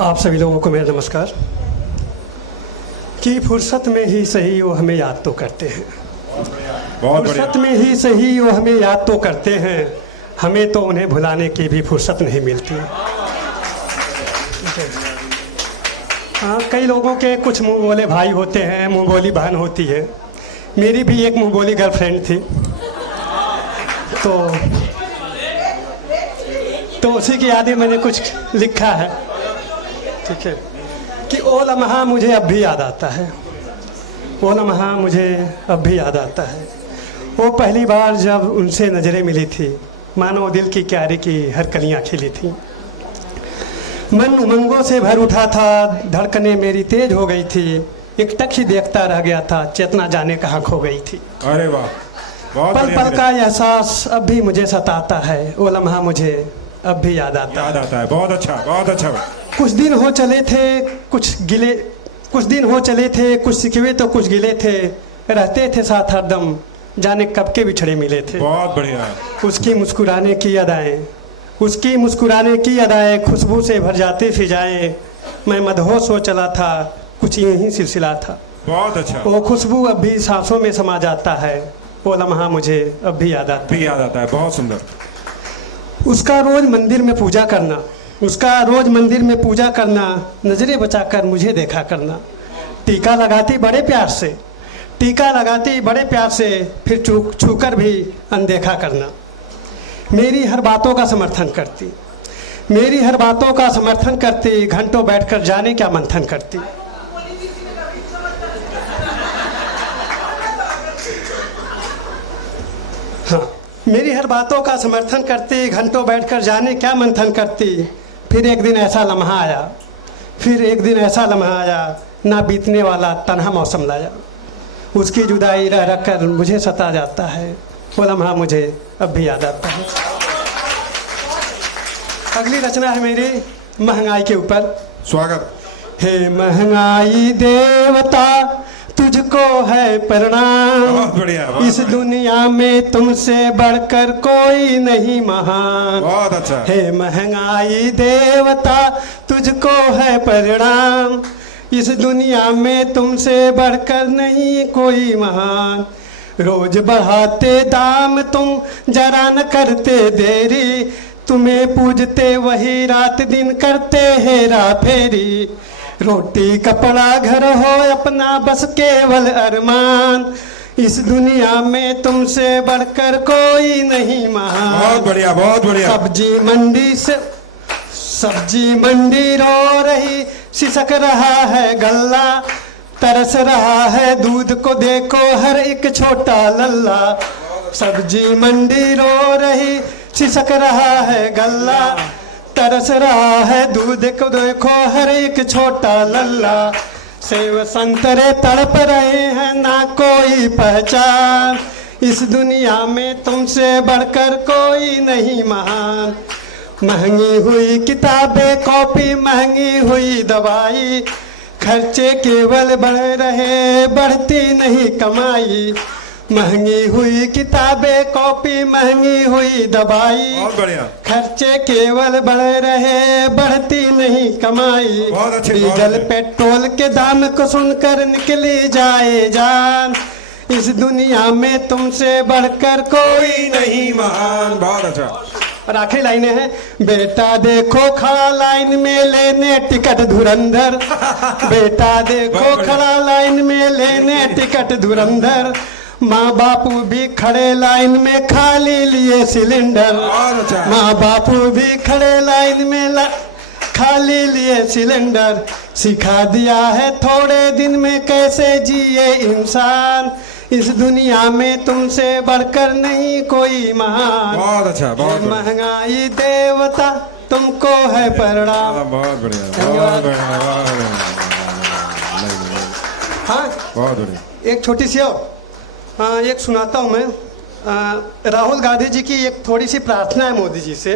आप सभी लोगों को मेरा नमस्कार। कि फुर्सत में ही सही वो हमें याद तो करते हैं, फुर्सत में ही सही वो हमें याद तो करते हैं, हमें तो उन्हें भुलाने की भी फुर्सत नहीं मिलती। हाँ, कई लोगों के कुछ मुँह बोले भाई होते हैं, मुँह बोली बहन होती है। मेरी भी एक मुँह बोली गर्लफ्रेंड थी, तो उसी की यादें मैंने कुछ लिखा है। ठीक है कि ओ लम्हा मुझे अब भी याद आता है, वो लम्हा मुझे अब भी याद आता है। वो पहली बार जब उनसे नज़रें मिली थी, मानो दिल की क्यारी की हर कलियां खिली थी। मन उमंगों से भर उठा था, धड़कनें मेरी तेज हो गई थी। एक टक ही देखता रह गया था, चेतना जाने कहाँ खो गई थी। अरे वाह, बहुत पल पल का एहसास अब भी मुझे सताता है, वो लम्हा मुझे अब भी याद आता है। बहुत अच्छा, बहुत अच्छा। कुछ दिन हो चले थे, कुछ सिकवे तो कुछ गिले थे, रहते थे साथ हरदम, जाने कब के बिछड़े मिले थे। बहुत बढ़िया। उसकी मुस्कुराने की अदाएं खुशबू से भर जाती फिजाएं। मैं मदहोश हो चला था, कुछ यही सिलसिला था। बहुत अच्छा। वो खुशबू अब भी सांसों में समा जाता है, वो लम्हा मुझे अब भी याद आता है। बहुत सुंदर। उसका रोज मंदिर में पूजा करना, नजरें बचाकर मुझे देखा करना। टीका लगाती बड़े प्यार से, फिर छूकर भी अनदेखा करना। मेरी हर बातों का समर्थन करती, घंटों बैठकर जाने क्या मंथन करती। हाँ, मेरी हर बातों का समर्थन करती, घंटों बैठकर जाने क्या मंथन करती। फिर एक दिन ऐसा लम्हा आया, ना बीतने वाला तन्हा मौसम लाया। उसकी जुदाई रह रख कर मुझे सता जाता है, वो लम्हा मुझे अब भी याद आता है। अगली रचना है मेरी महंगाई के ऊपर। स्वागत। हे महंगाई देवता तुझको है प्रणाम, बहुत बढ़िया। इस दुनिया में तुमसे बढ़कर कोई नहीं महान। बहुत अच्छा। हे महंगाई देवता तुझको है प्रणाम, इस दुनिया में तुमसे बढ़कर नहीं कोई महान। रोज बढ़ाते दाम तुम, जरा न करते देरी, तुम्हें पूजते वही रात दिन करते हेरा फेरी। रोटी कपड़ा घर हो अपना बस केवल अरमान, इस दुनिया में तुमसे बढ़कर कोई नहीं महान। बहुत बढ़िया, बहुत बढ़िया। सब्जी मंडी रो रही, सिसक रहा है गल्ला, तरस रहा है दूध को देखो हर एक छोटा लल्ला। सब्जी मंडी रो रही, सिसक रहा है गल्ला, तरस रहा है दूध को देखो हर एक छोटा लल्ला। सेव संतरे तड़प रहे हैं ना कोई पहचान, इस दुनिया में तुमसे बढ़कर कोई नहीं महान। महंगी हुई किताबें कॉपी, महंगी हुई दवाई, खर्चे केवल बढ़ रहे बढ़ती नहीं कमाई। महंगी हुई किताबें कॉपी, महंगी हुई दवाई, खर्चे केवल बढ़ रहे बढ़ती नहीं कमाई। डीजल पेट्रोल के दाम को सुनकर निकली जाए जान, इस दुनिया में तुमसे बढ़कर कोई नहीं महान। बहुत अच्छा। और आखिरी लाइनें हैं। बेटा देखो खड़ा लाइन में लेने टिकट धुरंधर, बेटा देखो खड़ा लाइन में लेने टिकट धुरंधर, माँ बापू भी खड़े लाइन में खाली लिए सिलेंडर। माँ बापू भी खड़े लाइन में खाली लिए सिलेंडर। सिखा दिया है थोड़े दिन में कैसे जिए इंसान, इस दुनिया में तुमसे बढ़कर नहीं कोई महान। बहुत अच्छा, बहुत महंगाई देवता तुमको है प्रणाम। बहुत बढ़िया, हाँ, बहुत बढ़िया। एक छोटी सी और एक सुनाता हूँ मैं। राहुल गांधी जी की एक थोड़ी सी प्रार्थना है मोदी जी से।